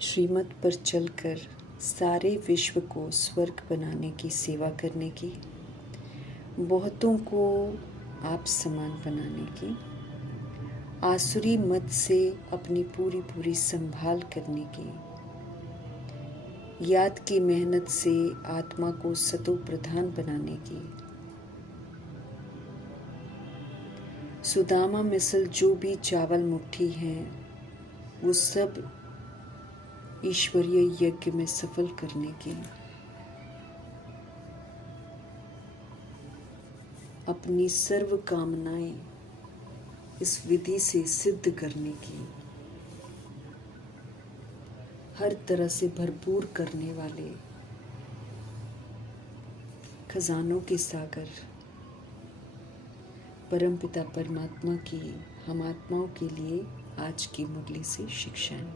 श्रीमत पर चलकर सारे विश्व को स्वर्ग बनाने की सेवा करने की, बहुतों को आप समान बनाने की, आसुरी मत से अपनी पूरी पूरी संभाल करने की, याद की मेहनत से आत्मा को सतो प्रधान बनाने की, सुदामा मिसल जो भी चावल मुट्ठी हैं वो सब ईश्वरीय यज्ञ में सफल करने की, अपनी सर्व कामनाएं इस विधि से सिद्ध करने की, हर तरह से भरपूर करने वाले खजानों के सागर परमपिता परमात्मा की हम आत्माओं के लिए आज की मुरली से शिक्षाएं।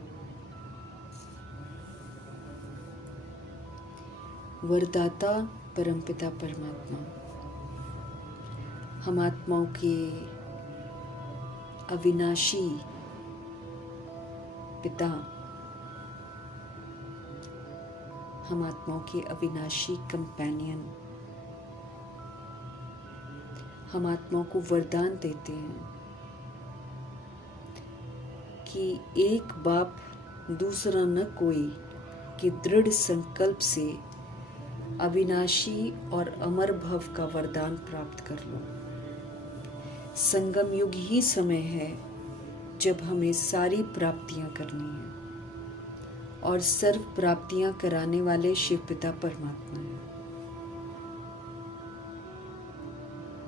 वरदाता परमपिता परमात्मा हम आत्माओं के अविनाशी पिता, हम आत्माओं के अविनाशी कंपेनियन, हम आत्माओं को वरदान देते हैं कि एक बाप दूसरा न कोई के दृढ़ संकल्प से अविनाशी और अमर भव का वरदान प्राप्त कर लो। संगम युग ही समय है जब हमें सारी प्राप्तियां करनी है और सर्व प्राप्तियां कराने वाले शिव पिता परमात्मा है।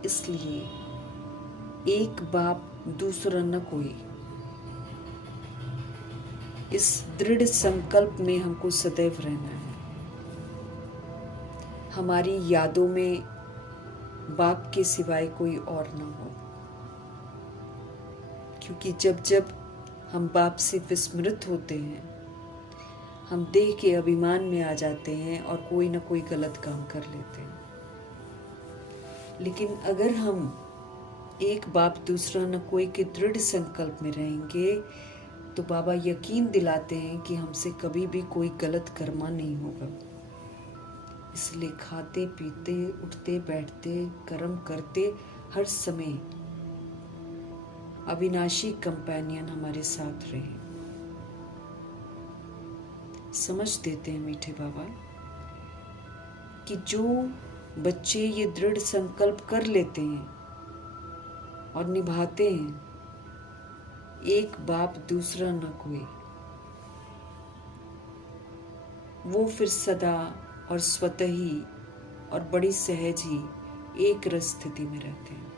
इसलिए एक बाप दूसरा न कोई, इस दृढ़ संकल्प में हमको सदैव रहना है। हमारी यादों में बाप के सिवाय कोई और न हो, क्योंकि जब जब हम बाप से विस्मृत होते हैं हम देह के अभिमान में आ जाते हैं और कोई ना कोई गलत काम कर लेते हैं। लेकिन अगर हम एक बाप दूसरा न कोई के दृढ़ संकल्प में रहेंगे तो बाबा यकीन दिलाते हैं कि हमसे कभी भी कोई गलत कर्मा नहीं होगा। इसलिए खाते पीते उठते बैठते कर्म करते हर समय अविनाशी कंपेनियन हमारे साथ रहे। समझ देते हैं मीठे बाबा कि जो बच्चे ये दृढ़ संकल्प कर लेते हैं और निभाते हैं, एक बाप दूसरा न कोई, वो फिर सदा और स्वतः ही और बड़ी सहज ही एक रस स्थिति में रहते हैं,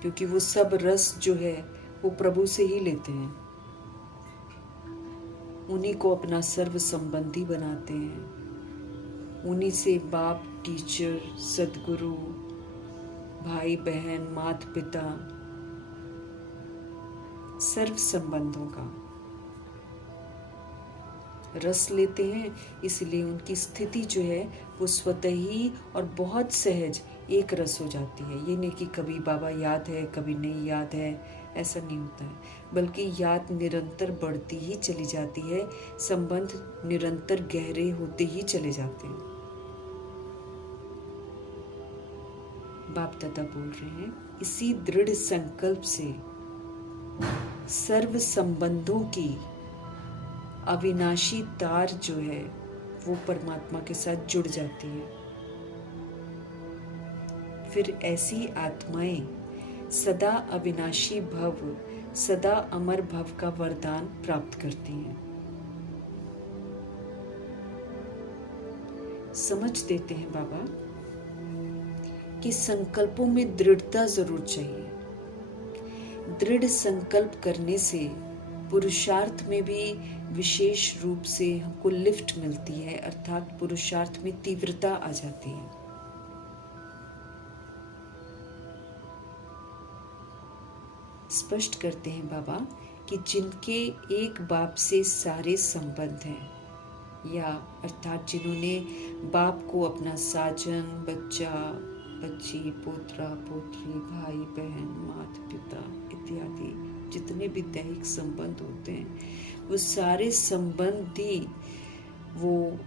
क्योंकि वो सब रस जो है वो प्रभु से ही लेते हैं। उन्हीं को अपना सर्व संबंधी बनाते हैं। उन्हीं से बाप, टीचर, सदगुरु, भाई बहन, माता पिता, सर्व संबंधों का रस लेते हैं। इसलिए उनकी स्थिति जो है वो स्वतः ही और बहुत सहज एक रस हो जाती है। ये नहीं कि कभी बाबा याद है कभी नहीं याद है, ऐसा नहीं होता है, बल्कि याद निरंतर बढ़ती ही चली जाती है, संबंध निरंतर गहरे होते ही चले जाते हैं। बाप दादा बोल रहे हैं इसी दृढ़ संकल्प से सर्व संबंधों की अविनाशी तार जो है वो परमात्मा के साथ जुड़ जाती है। फिर ऐसी आत्माएं सदा अविनाशी भव, सदा अमर भव का वरदान प्राप्त करती हैं। समझ देते हैं बाबा कि संकल्पों में दृढ़ता जरूर चाहिए। दृढ़ संकल्प करने से पुरुषार्थ में भी विशेष रूप से हमको लिफ्ट मिलती है, अर्थात पुरुषार्थ में तीव्रता आ जाती है। स्पष्ट करते हैं बाबा कि जिनके एक बाप से सारे संबंध हैं, या अर्थात जिन्होंने बाप को अपना साजन, बच्चा, बच्ची, पोत्रा, पोत्री, भाई बहन, माता पिता इत्यादि जितने भी दैहिक संबंध होते हैं वो सारे संबंधी वो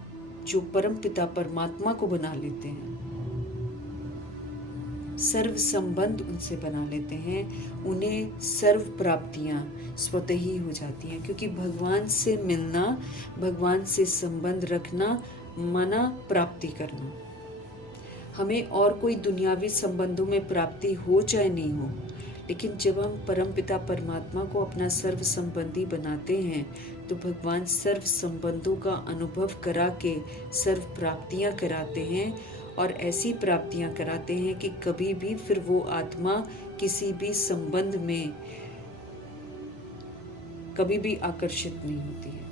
जो परम पिता परमात्मा को बना लेते हैं, सर्व संबंध उनसे बना लेते हैं, उन्हें सर्व प्राप्तियां स्वतः ही हो जाती हैं। क्योंकि भगवान से मिलना, भगवान से संबंध रखना माना प्राप्ति करना। हमें और कोई दुनियावी संबंधों में प्राप्ति हो चाहे नहीं हो, लेकिन जब हम परमपिता परमात्मा को अपना सर्व संबंधी बनाते हैं तो भगवान सर्व संबंधों का अनुभव करा के सर्व प्राप्तियां कराते हैं, और ऐसी प्राप्तियां कराते हैं कि कभी भी फिर वो आत्मा किसी भी संबंध में कभी भी आकर्षित नहीं होती है।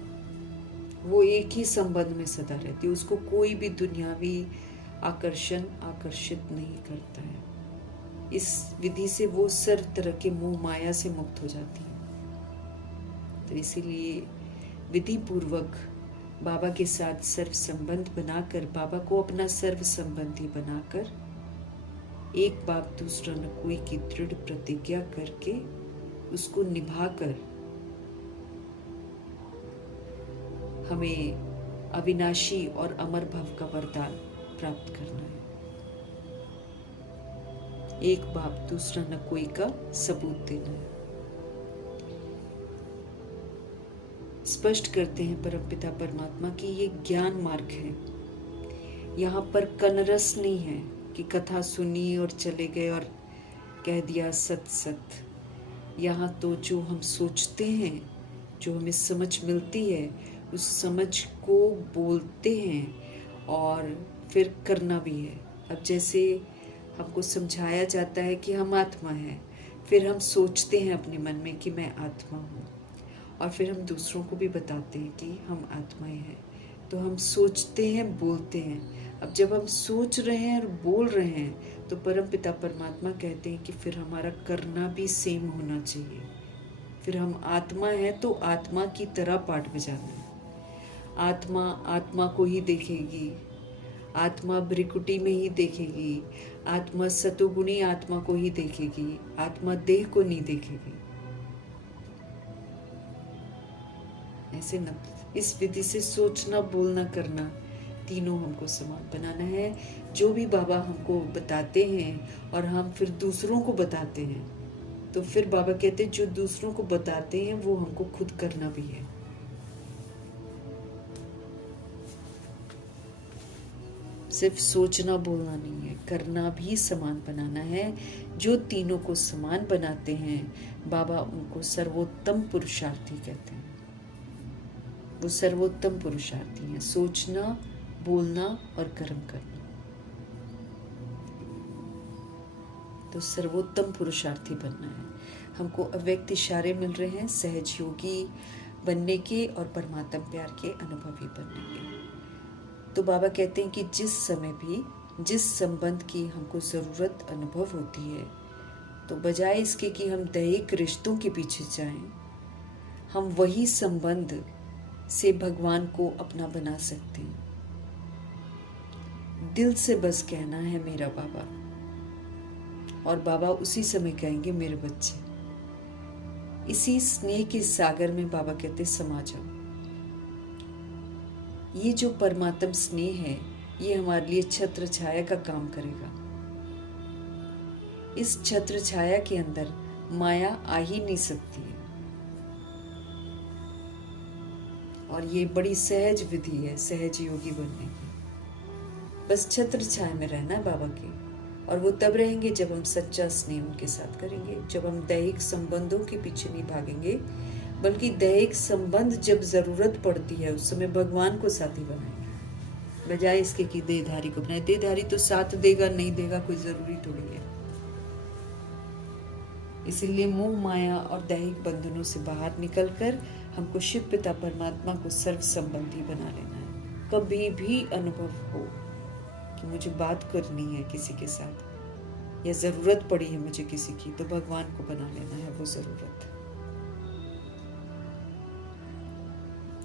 वो एक ही संबंध में सदा रहती है, उसको कोई भी दुनियावी आकर्षण आकर्षित नहीं करता है। इस विधि से वो सर्व तरह के मोह माया से मुक्त हो जाती है। तो इसीलिए विधि पूर्वक बाबा के साथ सर्व संबंध बनाकर, बाबा को अपना सर्व संबंधी बनाकर, एक बाप दूसरा न कोई की दृढ़ प्रतिज्ञा करके उसको निभाकर हमें अविनाशी और अमर भव का वरदान प्राप्त करना है। एक बाप दूसरा न कोई का सबूत देना है। स्पष्ट करते हैं परमपिता परमात्मा की ये ज्ञान मार्ग है। यहाँ पर कनरस नहीं है कि कथा सुनी और चले गए और कह दिया सत सत। यहाँ तो जो हम सोचते हैं, जो हमें समझ मिलती है, उस समझ को बोलते हैं और फिर करना भी है। अब जैसे हमको समझाया जाता है कि हम आत्मा हैं, फिर हम सोचते हैं अपने मन में कि मैं आत्मा हूँ, और फिर हम दूसरों को भी बताते हैं कि हम आत्माएं हैं। तो हम सोचते हैं, बोलते हैं। अब जब हम सोच रहे हैं और बोल रहे हैं तो परमपिता परमात्मा कहते हैं कि फिर हमारा करना भी सेम होना चाहिए। फिर हम आत्मा हैं तो आत्मा की तरह पाठ बजाना है। आत्मा आत्मा को ही देखेगी, आत्मा भ्रिकुटी में ही देखेगी, आत्मा सतोगुणी आत्मा को ही देखेगी, आत्मा देह को नहीं देखेगी। ऐसे न, इस विधि से सोचना, बोलना, करना तीनों हमको समान बनाना है। जो भी बाबा हमको बताते हैं और हम फिर दूसरों को बताते हैं, तो फिर बाबा कहते हैं जो दूसरों को बताते हैं वो हमको खुद करना भी है। सिर्फ सोचना बोलना नहीं है, करना भी समान बनाना है। जो तीनों को समान बनाते हैं बाबा उनको सर्वोत्तम पुरुषार्थी कहते हैं। वो सर्वोत्तम पुरुषार्थी हैं, सोचना, बोलना और कर्म करना। तो सर्वोत्तम पुरुषार्थी बनना है। हमको अव्यक्त इशारे मिल रहे हैं सहज योगी बनने के और परमात्मा प्यार के अनुभवी बनने के। तो बाबा कहते हैं कि जिस समय भी जिस संबंध की हमको ज़रूरत अनुभव होती है, तो बजाय इसके कि हम दैहिक रिश्तों के पीछे जाएं, हम वही संबंध से भगवान को अपना बना सकते हैं। दिल से बस कहना है मेरा बाबा, और बाबा उसी समय कहेंगे मेरे बच्चे। इसी स्नेह के सागर में बाबा कहते समा जाओ। ये जो परमात्म स्नेह है ये हमारे लिए छत्र छाया का काम करेगा। इस छत्र छाया के अंदर माया आ ही नहीं सकती है, और ये बड़ी सहज विधि है सहज योगी बनने की। बस छत्र छाया में रहना है बाबा के, और वो तब रहेंगे जब हम सच्चा स्नेह उनके साथ करेंगे, जब हम दैहिक संबंधों के पीछे नहीं भागेंगे, बल्कि दैहिक संबंध जब जरूरत पड़ती है उस समय भगवान को साथी बनाएंगे, बजाय इसके कि देहधारी को बनाए। देहधारी तो साथ देगा नहीं देगा कोई जरूरी थोड़ी है। इसीलिए मोह माया और दैहिक बंधनों से बाहर निकलकर हमको शिव पिता परमात्मा को सर्व संबंधी बना लेना है। कभी भी अनुभव हो कि मुझे बात करनी है किसी के साथ या जरूरत पड़ी है मुझे किसी की, तो भगवान को बना लेना है वो जरूरत।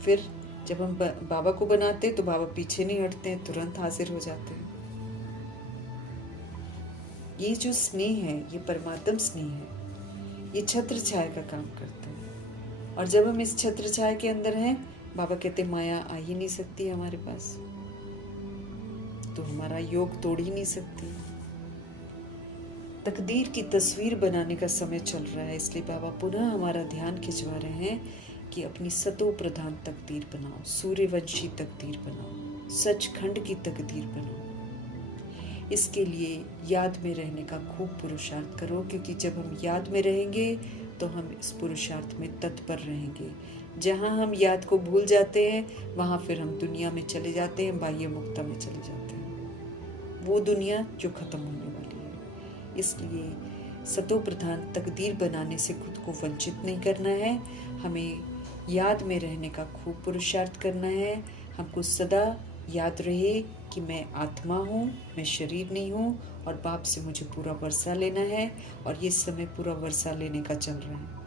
फिर जब हम बाबा को बनाते तो बाबा पीछे नहीं हटते हैं, तुरंत हाजिर हो जाते हैं। ये जो स्नेह है ये परमात्म स्नेह है, ये छत्र छाया का काम करता है। और जब हम इस छत्र छाया के अंदर हैं, बाबा कहते माया आ ही नहीं सकती हमारे पास, तो हमारा योग तोड़ ही नहीं सकती। तकदीर की तस्वीर बनाने का समय चल रहा है, इसलिए बाबा पुनः हमारा ध्यान खिंचवा रहे हैं कि अपनी सतो प्रधान तकदीर बनाओ, सूर्यवंशी तकदीर बनाओ, सचखंड की तकदीर बनाओ। इसके लिए याद में रहने का खूब पुरुषार्थ करो, क्योंकि जब हम याद में रहेंगे तो हम इस पुरुषार्थ में तत्पर रहेंगे। जहाँ हम याद को भूल जाते हैं, वहाँ फिर हम दुनिया में चले जाते हैं, बाह्य मुक्ता में चले जाते हैं, वो दुनिया जो खत्म होने वाली है। इसलिए सतो प्रधान तकदीर बनाने से खुद को वंचित नहीं करना है, हमें याद में रहने का खूब पुरुषार्थ करना है। हमको सदा याद रहे कि मैं आत्मा हूँ, मैं शरीर नहीं हूँ, और बाप से मुझे पूरा वर्षा लेना है, और ये समय पूरा वर्षा लेने का चल रहा है।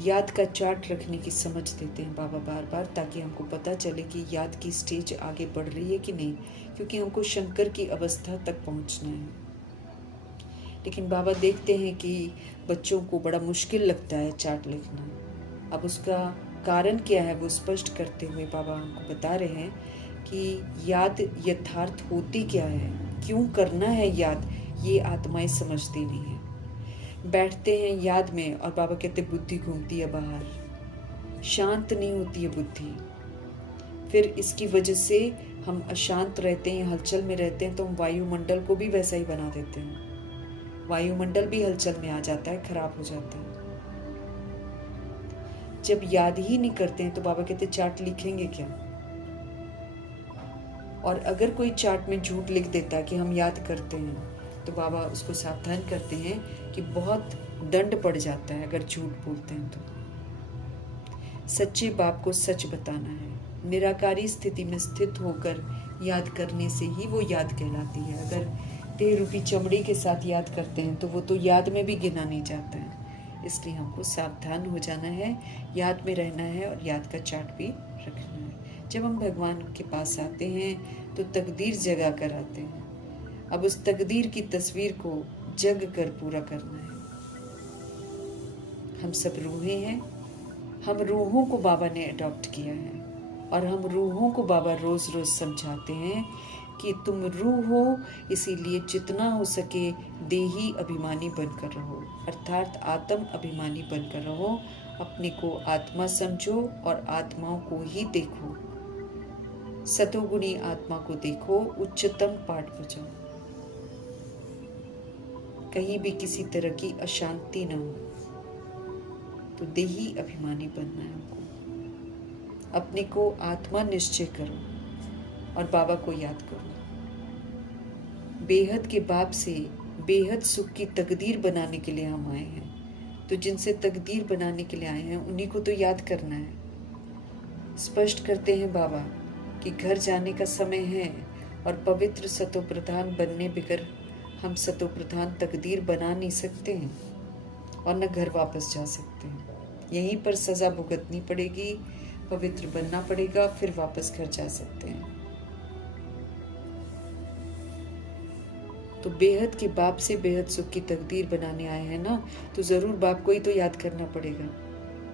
याद का चार्ट रखने की समझ देते हैं बाबा बार बार, ताकि हमको पता चले कि याद की स्टेज आगे बढ़ रही है कि नहीं, क्योंकि हमको शंकर की अवस्था तक पहुंचना है। लेकिन बाबा देखते हैं कि बच्चों को बड़ा मुश्किल लगता है चार्ट लिखना। अब उसका कारण क्या है वो स्पष्ट करते हुए बाबा हमको बता रहे हैं कि याद यथार्थ होती क्या है, क्यों करना है याद, ये आत्माएं समझती नहीं है। बैठते हैं याद में और बाबा कहते बुद्धि घूमती है बाहर, शांत नहीं होती है बुद्धि। फिर इसकी वजह से हम अशांत रहते हैं, हलचल में रहते हैं, तो हम वायुमंडल को भी वैसा ही बना देते हैं। वायुमंडल भी हलचल में आ जाता है, खराब हो जाता है। जब याद ही नहीं करते हैं तो बाबा कहते चार्ट लिखेंगे क्या। और अगर कोई चार्ट में झूठ लिख देता है कि हम याद करते हैं, तो बाबा उसको सावधान करते हैं कि बहुत दंड पड़ जाता है अगर झूठ बोलते हैं तो। सच्चे बाप को सच बताना है। निराकारी स्थिति में स्थित होकर याद करने से ही वो याद कहलाती है। अगर 10 रुपये चमड़ी के साथ याद करते हैं तो वो तो याद में भी गिना नहीं जाता है। इसलिए हमको सावधान हो जाना है, याद में रहना है और याद का चार्ट भी रखना है। जब हम भगवान के पास आते हैं तो तकदीर जगा कर आते हैं। अब उस तकदीर की तस्वीर को जग कर पूरा करना है। हम सब रूहें हैं, हम रूहों को बाबा ने अडॉप्ट किया है, और हम रूहों को बाबा रोज रोज समझाते हैं कि तुम रूह हो, इसीलिए जितना हो सके देही अभिमानी बनकर रहो, अर्थात आत्म अभिमानी बनकर रहो। अपने को आत्मा समझो और आत्माओं को ही देखो। सतोगुणी आत्मा को देखो, उच्चतम पाठ बजाओ, कहीं भी किसी तरह की अशांति ना हो। तो देही अभिमानी बनना है हमको। अपने को आत्मा निश्चय करो और बाबा को याद करो। बेहद के बाप से बेहद सुख की तकदीर बनाने के लिए हम आए हैं। तो जिनसे तकदीर बनाने के लिए आए हैं उन्हीं को तो याद करना है। स्पष्ट करते हैं बाबा कि घर जाने का समय है, और पवित्र सतो प्रधान बनने बगैर हम सतो प्रधान तकदीर बना नहीं सकते हैं, और न घर वापस जा सकते हैं। यहीं पर सजा भुगतनी पड़ेगी, पवित्र बनना पड़ेगा, फिर वापस घर जा सकते हैं। तो बेहद के बाप से बेहद सुख की तकदीर बनाने आए हैं ना, तो जरूर बाप को ही तो याद करना पड़ेगा।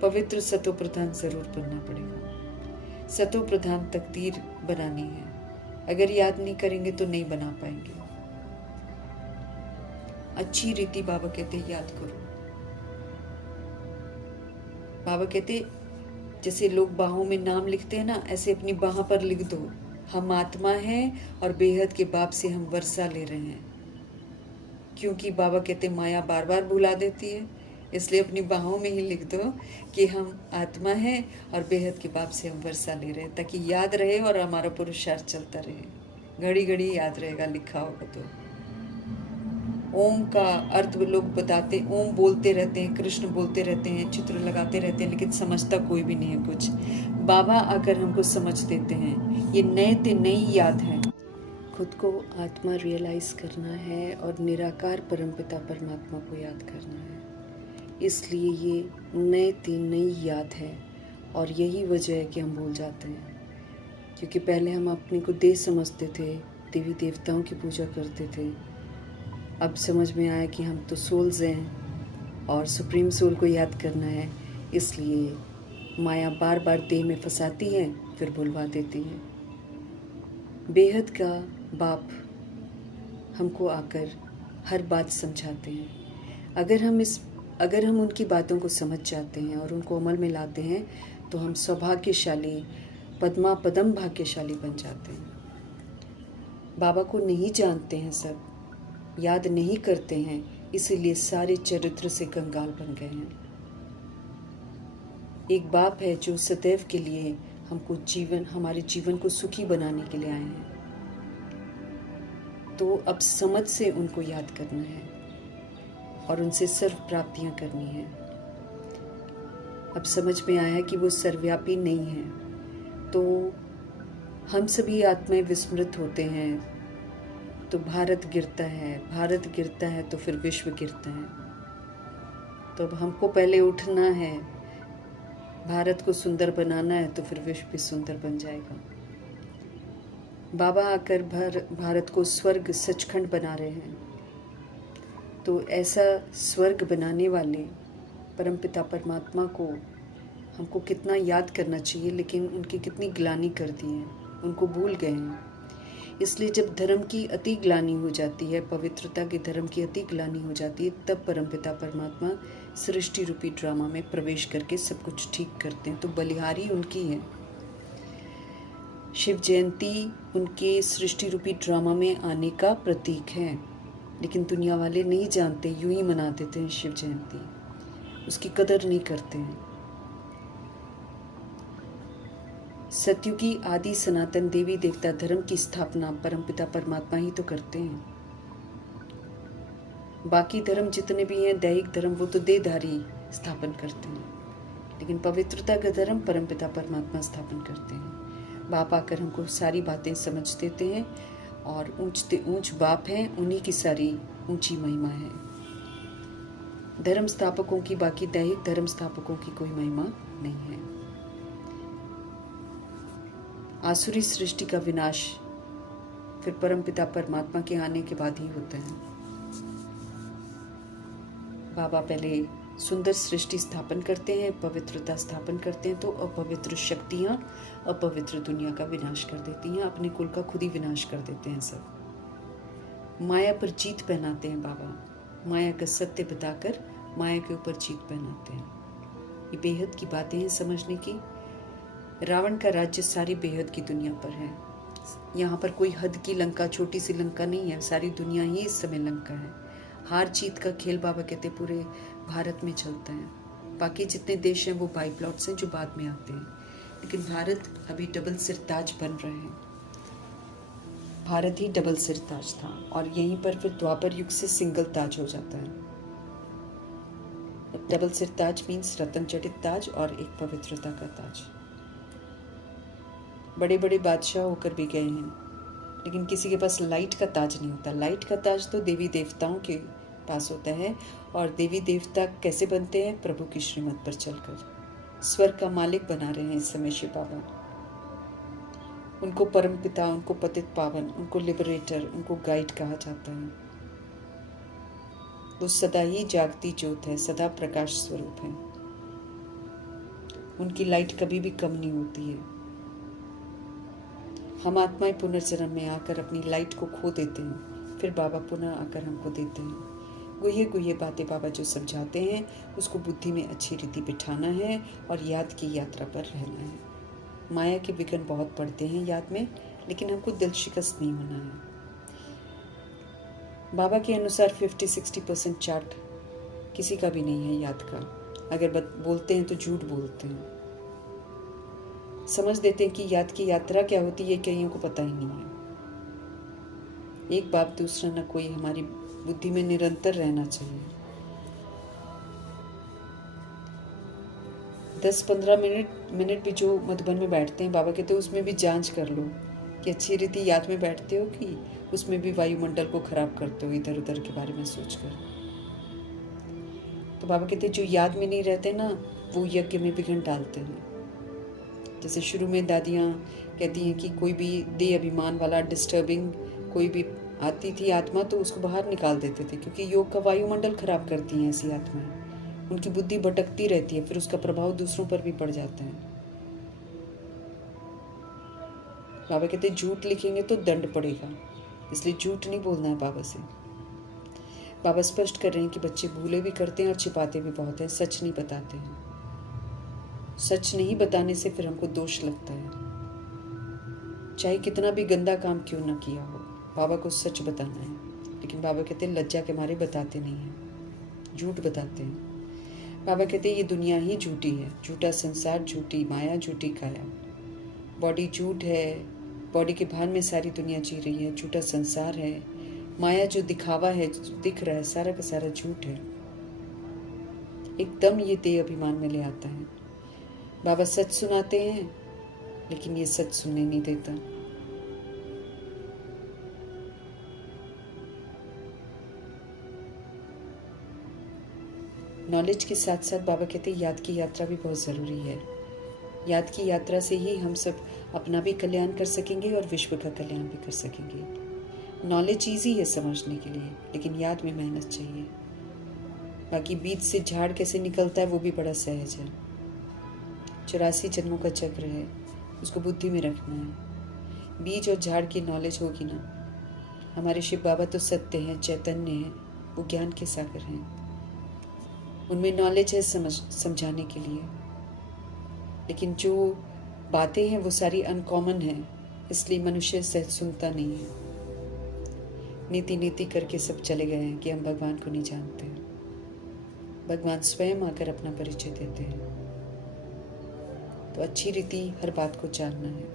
पवित्र सतो प्रधान जरूर बनना पड़ेगा। सतो प्रधान तकदीर बनानी है। अगर याद नहीं करेंगे तो नहीं बना पाएंगे। अच्छी रीति बाबा कहते याद करो। बाबा कहते जैसे लोग बाहों में नाम लिखते हैं ना, ऐसे अपनी बाह पर लिख दो, हम आत्मा हैं और बेहद के बाप से हम वर्षा ले रहे हैं। क्योंकि बाबा कहते माया बार बार भुला देती है, इसलिए अपनी बाहों में ही लिख दो कि हम आत्मा हैं और बेहद के बाप से हम वर्षा ले रहे हैं, ताकि याद रहे और हमारा पुरुषार्थ चलता रहे। घड़ी घड़ी याद रहेगा लिखा होगा तो। ओम का अर्थ लोग बताते, ओम बोलते रहते हैं, कृष्ण बोलते रहते हैं, चित्र लगाते रहते हैं, लेकिन समझता कोई भी नहीं है कुछ। बाबा आकर हमको समझ देते हैं। ये नई याद है। खुद को आत्मा रियलाइज करना है और निराकार परमपिता परमात्मा को याद करना है। इसलिए ये नई याद है, और यही वजह है कि हम भूल जाते हैं। क्योंकि पहले हम अपने को देह समझते थे, देवी देवताओं की पूजा करते थे। अब समझ में आया कि हम तो सोल्स हैं, और सुप्रीम सोल को याद करना है, इसलिए माया बार बार देह में फंसाती है, फिर भुलवा देती है। बेहद का बाप हमको आकर हर बात समझाते हैं। अगर हम उनकी बातों को समझ जाते हैं और उनको अमल में लाते हैं तो हम सौभाग्यशाली, पद्मा पदम भाग्यशाली बन जाते हैं। बाबा को नहीं जानते हैं, सब याद नहीं करते हैं, इसीलिए सारे चरित्र से कंगाल बन गए हैं। एक बाप है जो सदैव के लिए हमारे जीवन को सुखी बनाने के लिए आए हैं। तो अब समझ से उनको याद करना है और उनसे सर्व प्राप्तियां करनी है। अब समझ में आया कि वो सर्वव्यापी नहीं है, तो हम सभी आत्माएं विस्मृत होते हैं, तो भारत गिरता है तो फिर विश्व गिरता है। तो अब हमको पहले उठना है, भारत को सुंदर बनाना है, तो फिर विश्व भी सुंदर बन जाएगा। बाबा आकर भारत को स्वर्ग सचखंड बना रहे हैं। तो ऐसा स्वर्ग बनाने वाले परमपिता परमात्मा को हमको कितना याद करना चाहिए, लेकिन उनकी कितनी ग्लानि कर दी है, उनको भूल गए हैं। इसलिए जब धर्म की अति ग्लानि हो जाती है, पवित्रता के धर्म की अति ग्लानि हो जाती है, तब परमपिता परमात्मा सृष्टि रूपी ड्रामा में प्रवेश करके सब कुछ ठीक करते हैं। तो बलिहारी उनकी है। शिव जयंती उनके सृष्टि रूपी ड्रामा में आने का प्रतीक है, लेकिन दुनिया वाले नहीं जानते, यूं ही मना देते हैं शिव जयंती, उसकी कदर नहीं करते हैं। सत्युगी आदि सनातन देवी देवता धर्म की स्थापना परमपिता परमात्मा ही तो करते हैं। बाकी धर्म जितने भी हैं, दैहिक धर्म, वो तो देहधारी स्थापन करते हैं, लेकिन पवित्रता का धर्म परमपिता परमात्मा स्थापन करते हैं। बाप आकर हमको सारी बातें समझ देते हैं और ऊंचते ऊंच बाप हैं, उन्हीं की सारी ऊंची महिमा है। धर्म स्थापकों की, बाकी दैहिक धर्म स्थापकों की कोई महिमा नहीं है। आसुरी सृष्टि का विनाश फिर परमपिता परमात्मा के आने के बाद ही होता है। बाबा पहले सुंदर सृष्टि स्थापन करते हैं, पवित्रता स्थापन करते हैं, तो अपवित्र शक्तियां अपवित्र दुनिया का विनाश कर देती हैं, अपने कुल का खुद ही विनाश कर देते हैं। सब माया पर जीत पहनाते हैं बाबा, माया का सत्य बताकर माया के ऊपर जीत पहनाते हैं। ये बेहद की बातें हैं समझने की। रावण का राज्य सारी बेहद की दुनिया पर है। यहाँ पर कोई हद की लंका, छोटी सी लंका नहीं है, सारी दुनिया ही इस समय लंका है। हार जीत का खेल बाबा कहते पूरे भारत में चलता है। बाकी जितने देश हैं वो बाई प्लॉट्स हैं जो बाद में आते हैं, लेकिन भारत अभी डबल सिरताज बन रहे हैं। भारत ही डबल सिरताज था और यहीं पर फिर द्वापर युग से सिंगल ताज हो जाता है। डबल सिरताज मीन्स रतन जड़ित ताज और एक पवित्रता का ताज। बड़े बड़े बादशाह होकर भी गए हैं, लेकिन किसी के पास लाइट का ताज नहीं होता। लाइट का ताज तो देवी देवताओं के पास होता है, और देवी देवता कैसे बनते हैं? प्रभु की श्रीमत पर चलकर। स्वर्ग का मालिक बना रहे हैं इस समय शिव बाबा। उनको परम पिता, उनको पतित पावन, उनको लिबरेटर, उनको गाइड कहा जाता है। वो सदा ही जागती ज्योत है, सदा प्रकाश स्वरूप है। उनकी लाइट कभी भी कम नहीं होती है। हम आत्माएं पुनर्जन्म में आकर अपनी लाइट को खो देते हैं, फिर बाबा पुनः आकर हमको देते हैं। गुह्य गुह्य बातें बाबा जो समझाते हैं उसको बुद्धि में अच्छी रीति बिठाना है और याद की यात्रा पर रहना है। माया के विघ्न बहुत पड़ते हैं याद में, लेकिन हमको दिल शिकस्त नहीं होना है। बाबा के अनुसार 50-60% चार्ट किसी का भी नहीं है याद का। अगर बोलते हैं तो झूठ बोलते हैं। समझ देते हैं कि याद की यात्रा क्या होती है, कईयों को पता ही नहीं है। एक बाप दूसरा न कोई, हमारी बुद्धि में निरंतर रहना चाहिए। 10-15 मिनट भी जो मधुबन में बैठते हैं, बाबा कहते हैं उसमें भी जांच कर लो कि अच्छी रीति याद में बैठते हो कि उसमें भी वायुमंडल को खराब करते हो इधर उधर के बारे में सोचकर। तो बाबा कहते हैं जो याद में नहीं रहते ना, वो यज्ञ में विघ्न डालते हैं। जैसे शुरू में दादियाँ कहती हैं कि कोई भी देह अभिमान वाला डिस्टर्बिंग कोई भी आती थी आत्मा, तो उसको बाहर निकाल देते थे, क्योंकि योग का वायुमंडल खराब करती हैं ऐसी आत्माएं। उनकी बुद्धि भटकती रहती है, फिर उसका प्रभाव दूसरों पर भी पड़ जाता है। बाबा कहते हैं झूठ लिखेंगे तो दंड पड़ेगा, इसलिए झूठ नहीं बोलना है बाबा से। बाबा स्पष्ट कर रहे हैं कि बच्चे भूले भी करते हैं और छिपाते भी बहुत हैं, सच नहीं बताते हैं। सच नहीं बताने से फिर हमको दोष लगता है, चाहे कितना भी गंदा काम क्यों ना किया हो, बाबा को सच बताना है। लेकिन बाबा कहते हैं लज्जा के मारे बताते नहीं हैं, झूठ बताते हैं। बाबा कहते हैं ये दुनिया ही झूठी है, झूठा संसार, झूठी माया, झूठी काया। बॉडी झूठ है, बॉडी के भान में सारी दुनिया जी रही है, झूठा संसार है। माया जो दिखावा है, जो दिख रहा है, सारा का सारा झूठ है। एकदम ये देह अभिमान में ले आता है। बाबा सच सुनाते हैं, लेकिन ये सच सुनने नहीं देता। नॉलेज के साथ साथ बाबा कहते हैं याद की यात्रा भी बहुत ज़रूरी है। याद की यात्रा से ही हम सब अपना भी कल्याण कर सकेंगे और विश्व का कल्याण भी कर सकेंगे। नॉलेज ईजी है समझने के लिए, लेकिन याद में मेहनत चाहिए। बाकी बीज से झाड़ कैसे निकलता है वो भी बड़ा सहज है। 84 जन्मों का चक्र है, उसको बुद्धि में रखना है। बीज और झाड़ की नॉलेज होगी ना। हमारे शिव बाबा तो सत्य हैं, चैतन्य हैं, वो ज्ञान के सागर हैं। उनमें नॉलेज है समझाने के लिए, लेकिन जो बातें हैं वो सारी अनकॉमन है, इसलिए मनुष्य सहज सुनता नहीं है। नीति नीति करके सब चले गए हैं कि हम भगवान को नहीं जानते। भगवान स्वयं आकर अपना परिचय देते हैं। तो अच्छी रीति हर बात को जानना है,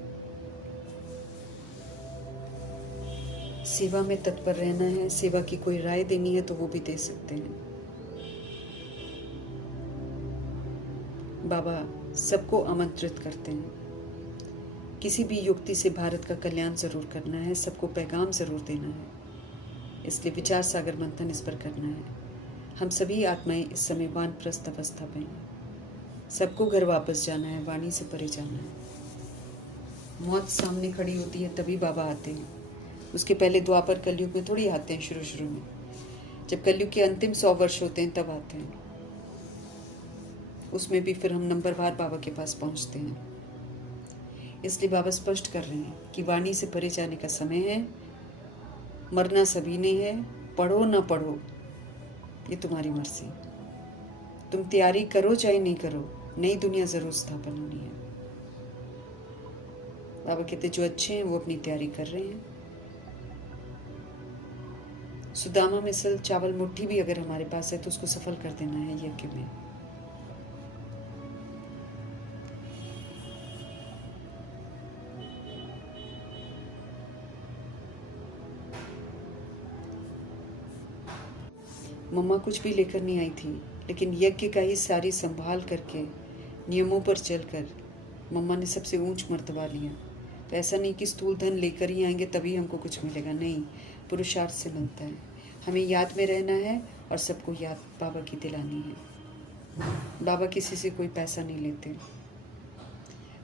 सेवा में तत्पर रहना है। सेवा की कोई राय देनी है तो वो भी दे सकते हैं। बाबा सबको आमंत्रित करते हैं। किसी भी युक्ति से भारत का कल्याण जरूर करना है, सबको पैगाम जरूर देना है, इसलिए विचार सागर मंथन इस पर करना है। हम सभी आत्माएं इस समय वानप्रस्थ अवस्था में हैं। सबको घर वापस जाना है, वाणी से परे जाना है। मौत सामने खड़ी होती है तभी बाबा आते हैं। उसके पहले द्वापर कलयुग में थोड़ी आते हैं, शुरू में जब कलयुग के अंतिम 100 वर्ष होते हैं तब आते हैं। उसमें भी फिर हम नंबरवार बाबा के पास पहुंचते हैं। इसलिए बाबा स्पष्ट कर रहे हैं कि वाणी से परे जाने का समय है। मरना सभी ने है, पढ़ो ना पढ़ो ये तुम्हारी मर्जी। तुम तैयारी करो चाहे नहीं करो, नई दुनिया जरूर स्थापन होनी है। बाबा कहते जो अच्छे हैं वो अपनी तैयारी कर रहे हैं। सुदामा मिसल चावल मुट्ठी भी अगर हमारे पास है तो उसको सफल कर देना है यज्ञ में। मम्मा कुछ भी लेकर नहीं आई थी, लेकिन यज्ञ का ही सारी संभाल करके नियमों पर चलकर मम्मा ने सबसे ऊंच मर्तबा लिया। तो ऐसा नहीं कि स्थूल धन लेकर ही आएंगे तभी हमको कुछ मिलेगा, नहीं, पुरुषार्थ से मिलता है। हमें याद में रहना है और सबको याद बाबा की दिलानी है। बाबा किसी से कोई पैसा नहीं लेते।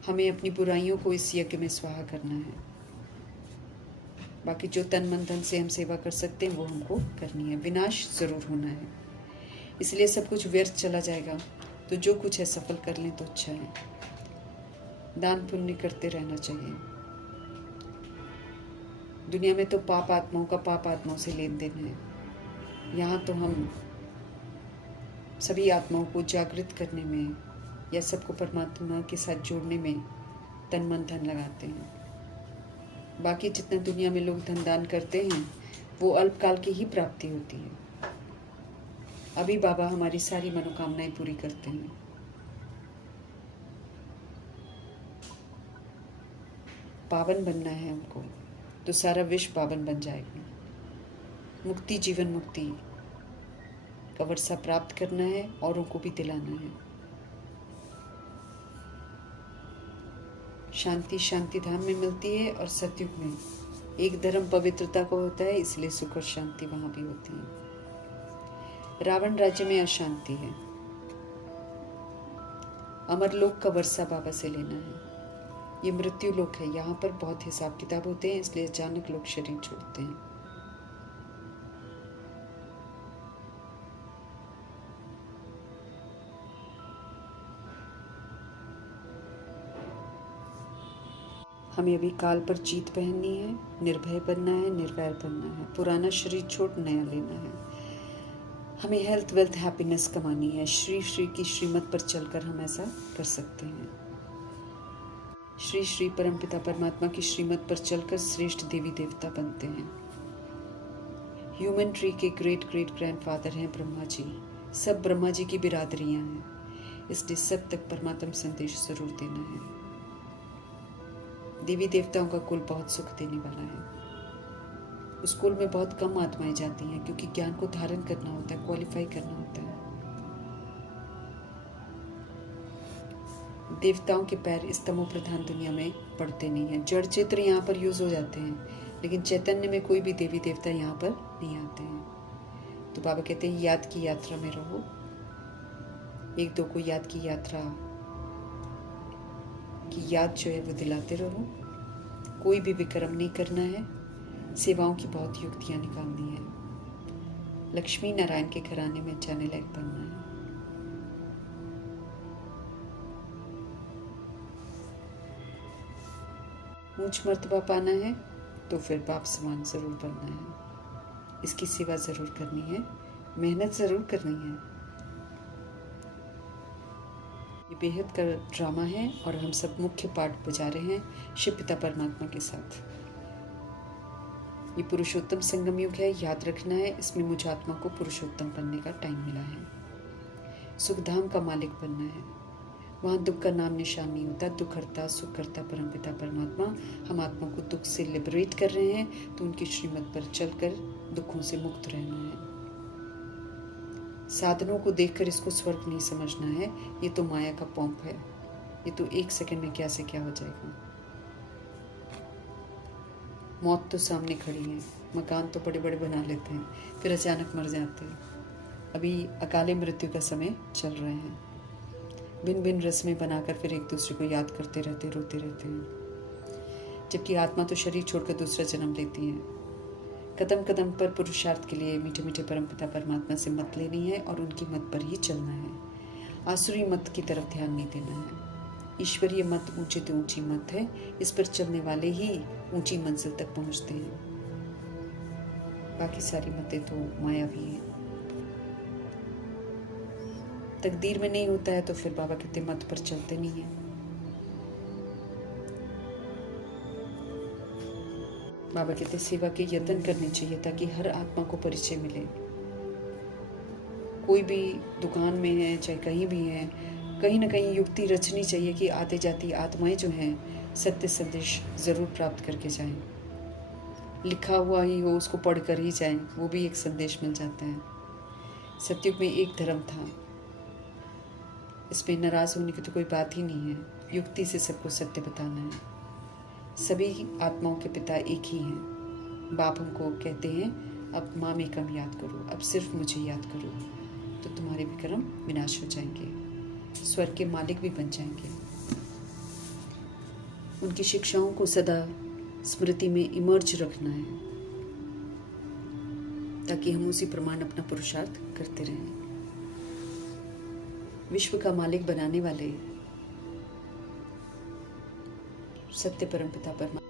हमें अपनी बुराइयों को इस यज्ञ में स्वाहा करना है। बाकी जो तन मन धन से हम सेवा कर सकते हैं वो हमको करनी है। विनाश जरूर होना है, इसलिए सब कुछ व्यर्थ चला जाएगा। तो जो कुछ है सफल कर लें तो अच्छा है। दान पुण्य करते रहना चाहिए। दुनिया में तो पाप आत्माओं का पाप आत्माओं से लेन देन है। यहाँ तो हम सभी आत्माओं को जागृत करने में या सबको परमात्मा के साथ जोड़ने में तन मन धन लगाते हैं। बाकी जितना दुनिया में लोग धन दान करते हैं वो अल्पकाल की ही प्राप्ति होती है। अभी बाबा हमारी सारी मनोकामनाएं पूरी करते हैं। पावन बनना है हमको, तो सारा विश्व पावन बन जाएगा। मुक्ति, जीवन मुक्ति का वर्षा प्राप्त करना है, औरों को भी दिलाना है। शांति शांति धाम में मिलती है और सतयुग में एक धर्म पवित्रता को होता है, इसलिए सुख और शांति वहां भी होती है। रावण राज्य में अशांति है। अमरलोक का वर्षा बाबा से लेना है। ये मृत्यु लोक है, यहाँ पर बहुत हिसाब किताब होते हैं, इसलिए अचानक लोग शरीर छोड़ते हैं। हमें अभी काल पर जीत पहननी है, निर्भय बनना है, निर्वैर बनना है, पुराना शरीर छोड़ नया लेना है। हमें हेल्थ वेल्थ हैप्पीनेस कमानी है। श्री श्री की श्रीमत पर चलकर हम ऐसा कर सकते हैं। श्री श्री परमपिता परमात्मा की श्रीमत पर चलकर श्रेष्ठ देवी देवता बनते हैं। ह्यूमन ट्री के ग्रेट ग्रेट ग्रैंडफादर हैं ब्रह्मा जी। सब ब्रह्मा जी की बिरादरियां हैं, इसलिए सब तक परमात्म संदेश जरूर देना है। देवी देवताओं का कुल बहुत सुख देने वाला है। उस कुल में बहुत कम आत्माएं जाती हैं, क्योंकि ज्ञान को धारण करना होता है, क्वालिफाई करना होता है। देवताओं के पैर इस तमो प्रधान दुनिया में पड़ते नहीं हैं। जड़ चित्र यहाँ पर यूज हो जाते हैं, लेकिन चैतन्य में कोई भी देवी देवता यहाँ पर नहीं आते हैं। तो बाबा कहते हैं याद की यात्रा में रहो। एक दो को याद की यात्रा की याद जो है वो दिलाते रहो। कोई भी विक्रम नहीं करना है, सेवाओं की बहुत युक्तियां निकालनी है। लक्ष्मी नारायण के घराने में जाने लायक बनना है। ऊंच मर्तबा पाना है तो फिर बाप समान जरूर बनना है। इसकी सेवा जरूर करनी है, मेहनत जरूर करनी है। ये बेहद का ड्रामा है और हम सब मुख्य पार्ट बजा रहे हैं शिव पिता परमात्मा के साथ। ये पुरुषोत्तम संगम युग है, याद रखना है। इसमें मुझ आत्मा को पुरुषोत्तम बनने का टाइम मिला है। सुखधाम का मालिक बनना है। वहाँ दुख का नाम निशान नहीं होता। दुख हरता सुख करता परमपिता परमात्मा हम आत्मा को दुख से लिबरेट कर रहे हैं, तो उनकी श्रीमत पर चलकर दुखों से मुक्त रहना है। साधनों को देखकर इसको स्वर्ग नहीं समझना है। ये तो माया का पंप है। ये तो एक सेकंड में क्या से क्या हो जाएगा। मौत तो सामने खड़ी है। मकान तो बड़े बड़े बना लेते हैं, फिर अचानक मर जाते हैं। अभी अकाले मृत्यु का समय चल रहा है। भिन्न भिन्न रस्में बनाकर फिर एक दूसरे को याद करते रहते, रोते रहते हैं। जबकि आत्मा तो शरीर छोड़कर दूसरा जन्म लेती है। कदम कदम पर पुरुषार्थ के लिए मीठे मीठे परमपिता परमात्मा से मत लेनी है और उनकी मत पर ही चलना है। आसुरी मत की तरफ ध्यान नहीं देना है। ईश्वरीय मत ऊंचे से ऊंची मत है। इस पर चलने वाले ही ऊंची मंजिल तक पहुंचते हैं। बाकी सारी मतें तो मायावी हैं। तकदीर में नहीं होता है तो फिर बाबा कहते मत पर चलते नहीं है। बाबा कहते सेवा के यत्न करने चाहिए ताकि हर आत्मा को परिचय मिले। कोई भी दुकान में है चाहे कहीं भी है, कहीं ना कहीं युक्ति रचनी चाहिए कि आते जाती आत्माएं जो हैं सत्य संदेश जरूर प्राप्त करके जाएं। लिखा हुआ ही हो उसको पढ़कर ही जाएं, वो भी एक संदेश मिल जाता है। सतयुग में एक धर्म था, इसमें नाराज होने की तो कोई बात ही नहीं है। युक्ति से सबको सत्य बताना है। सभी आत्माओं के पिता एक ही हैं। बाप हमको कहते हैं अब माँ में कम याद करो, अब सिर्फ मुझे याद करो, तो तुम्हारे विक्रम विनाश हो जाएंगे, स्वर्ग के मालिक भी बन जाएंगे। उनकी शिक्षाओं को सदा स्मृति में इमर्ज रखना है ताकि हम उसी प्रमाण अपना पुरुषार्थ करते रहें। विश्व का मालिक बनाने वाले सत्य परमपिता परमात्मा